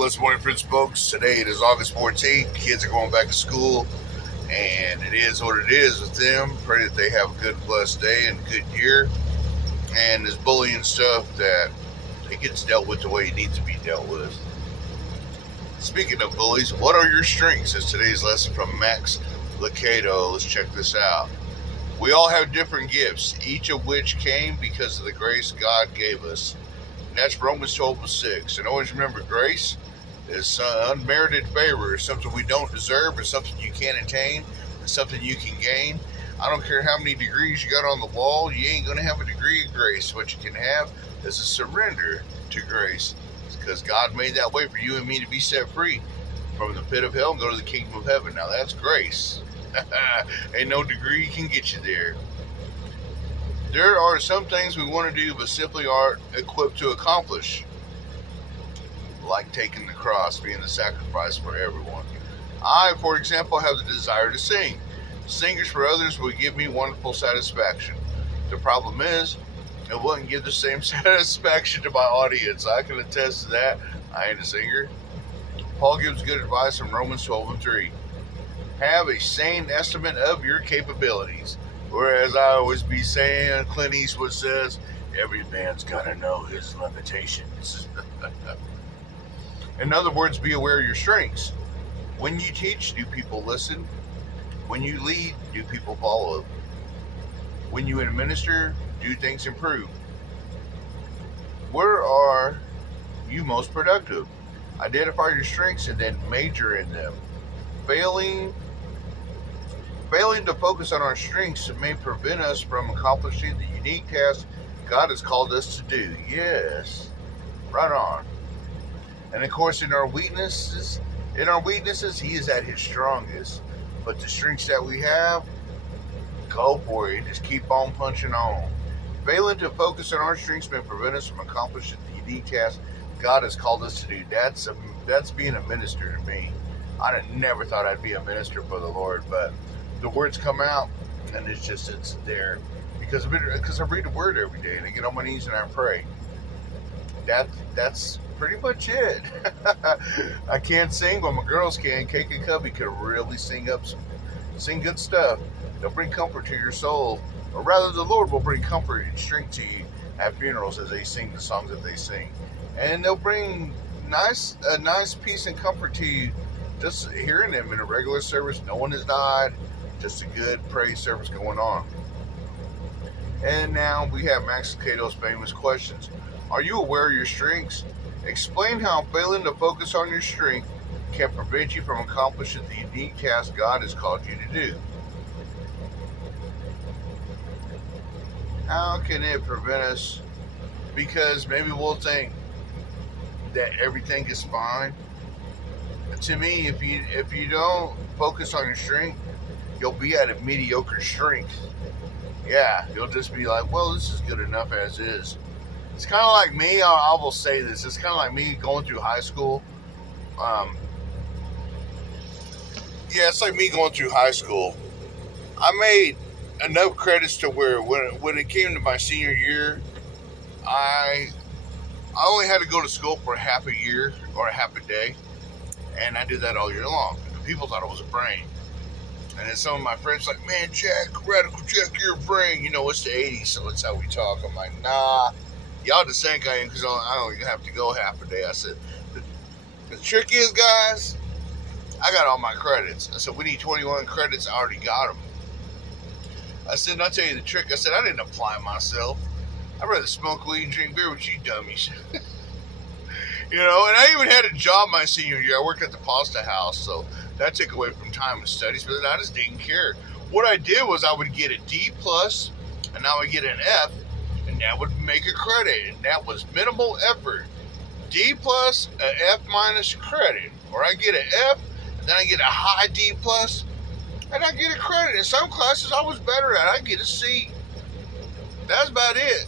Blessed morning, friends, folks. Today it is August 14th. Kids are going back to school, and it is what it is with them. Pray that they have a good, blessed day and a good year. And this bullying stuff, that it gets dealt with the way it needs to be dealt with. Speaking of bullies, what are your strengths? Is today's lesson from Max Lucado. Let's check this out. We all have different gifts, each of which came because of the grace God gave us. And that's Romans 12:6. And always remember, grace is unmerited favor. It's something we don't deserve. It's something you can't attain. It's something you can gain. I don't care how many degrees you got on the wall. You ain't going to have a degree of grace. What you can have is a surrender to grace. It's because God made that way for you and me to be set free from the pit of hell and go to the kingdom of heaven. Now that's grace. Ain't no degree can get you there. There are some things we want to do but simply aren't equipped to accomplish, like taking the cross, being the sacrifice for everyone. I, for example, have the desire to sing. Singers for others would give me wonderful satisfaction. The problem is, it wouldn't give the same satisfaction to my audience. I can attest to that. I ain't a singer. Paul gives good advice in Romans 12:3. Have a sane estimate of your capabilities. Whereas I always be saying, Clint Eastwood says, every man's got to know his limitations. In other words, be aware of your strengths. When you teach, do people listen? When you lead, do people follow? When you administer, do things improve? Where are you most productive? Identify your strengths and then major in them. Failing to focus on our strengths may prevent us from accomplishing the unique task God has called us to do. Yes, right on. And of course, in our weaknesses, He is at His strongest. But the strengths that we have, go for it. Just keep on punching on. Failing to focus on our strengths may prevent us from accomplishing the unique task God has called us to do. That's being a minister to me. I never thought I'd be a minister for the Lord, but the words come out, and it's there because I read the Word every day, and I get on my knees and I pray. That's pretty much it. I can't sing, but my girls can. Cake and Cubby could really sing good stuff. They'll bring comfort to your soul, or rather, the Lord will bring comfort and strength to you at funerals as they sing the songs that they sing, and they'll bring a nice peace and comfort to you just hearing them in a regular service. No one has died. Just a good praise service going on. And now we have Max Lucado's famous questions. Are you aware of your strengths? Explain how failing to focus on your strength can prevent you from accomplishing the unique task God has called you to do. How can it prevent us? Because maybe we'll think that everything is fine. To me, if you don't focus on your strength, you'll be at a mediocre strength. Yeah, you'll just be like, well, this is good enough as is. It's kind of like me. I will say this. It's kind of like me going through high school. It's like me going through high school. I made enough credits to where when it came to my senior year, I only had to go to school for half a year or a half a day. And I did that all year long. People thought it was a brain. And then some of my friends like, man, Jack, radical Jack, you're a brain. You know, it's the 80s, so it's how we talk. I'm like, nah, y'all just think I am because I don't even have to go half a day. I said, the trick is, guys, I got all my credits. I said, we need 21 credits. I already got them. I said, and I'll tell you the trick. I said, I didn't apply myself. I'd rather smoke weed and drink beer with you dummies. You know, and I even had a job my senior year. I worked at the pasta house, so that took away from time and studies, but I just didn't care. What I did was I would get a D+, and I would get an F, and that would make a credit, and that was minimal effort. D+, an F- credit, or I get an F, and then I get a high D+, and I get a credit. In some classes I was better at, I get a C. That's about it.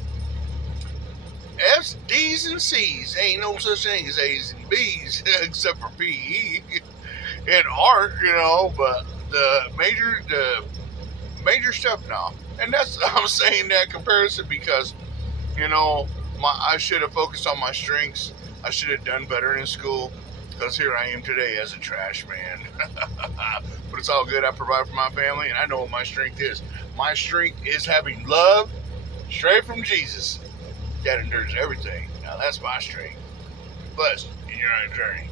F's, D's, and C's. Ain't no such thing as A's and B's, except for PE and art, you know, but the major stuff now. And I'm saying that comparison because, you know, I should have focused on my strengths. I should have done better in school. because here I am today as a trash man. But it's all good. I provide for my family, and I know what my strength is. My strength is having love straight from Jesus that endures everything. Now that's my strength. Blessed in your own journey.